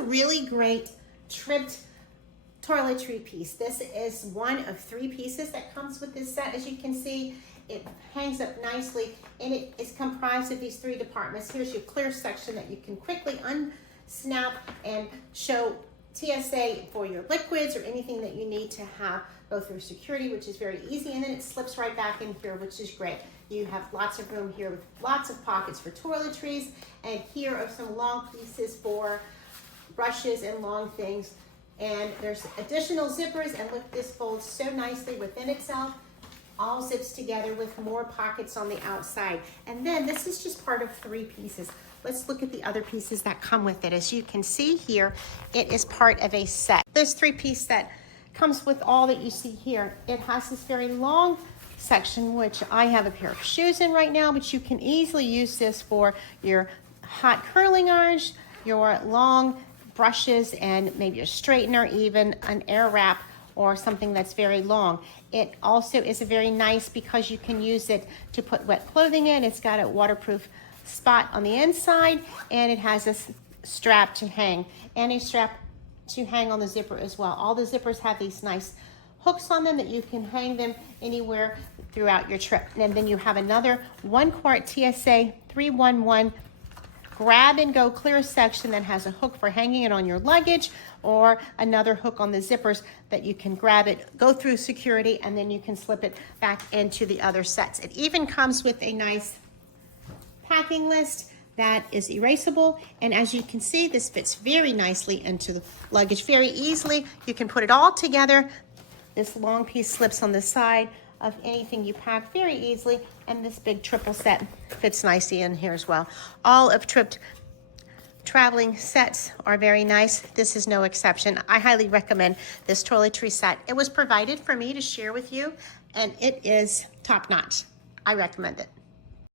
a really great tripped toiletry piece. This is one of 3 pieces that comes with this set. As you can see, it hangs up nicely, and it is comprised of these 3 departments. Here's your clear section that you can quickly unsnap and show TSA for your liquids or anything that you need to have go through security, which is very easy, and then it slips right back in here, which is great. You have lots of room here with lots of pockets for toiletries, and here are some long pieces for brushes and long things. And there's additional zippers, and look, this folds so nicely within itself, all zips together with more pockets on the outside. And then this is just part of 3 pieces. Let's look at the other pieces that come with it. As you can see here, it is part of a set. This 3-piece set comes with all that you see here. It has this very long section, which I have a pair of shoes in right now, but you can easily use this for your hot curling irons, your long brushes, and maybe a straightener, even an air wrap or something that's very long. It also is a very nice because you can use it to put wet clothing in. It's got a waterproof spot on the inside, and it has a strap to hang and a strap to hang on the zipper as well. All the zippers have these nice hooks on them that you can hang them anywhere throughout your trip. And then you have another 1-quart TSA 311 grab and go clear section that has a hook for hanging it on your luggage, or another hook on the zippers that you can grab it, go through security, and then you can slip it back into the other sets. It even comes with a nice packing list that is erasable, and as you can see, this fits very nicely into the luggage very easily. You can put it all together. This long piece slips on the side of anything you pack very easily, and this big triple set fits nicely in here as well. All of Tripped traveling sets are very nice. This is no exception. I highly recommend this toiletry set. It was provided for me to share with you, and it is top-notch. I recommend it.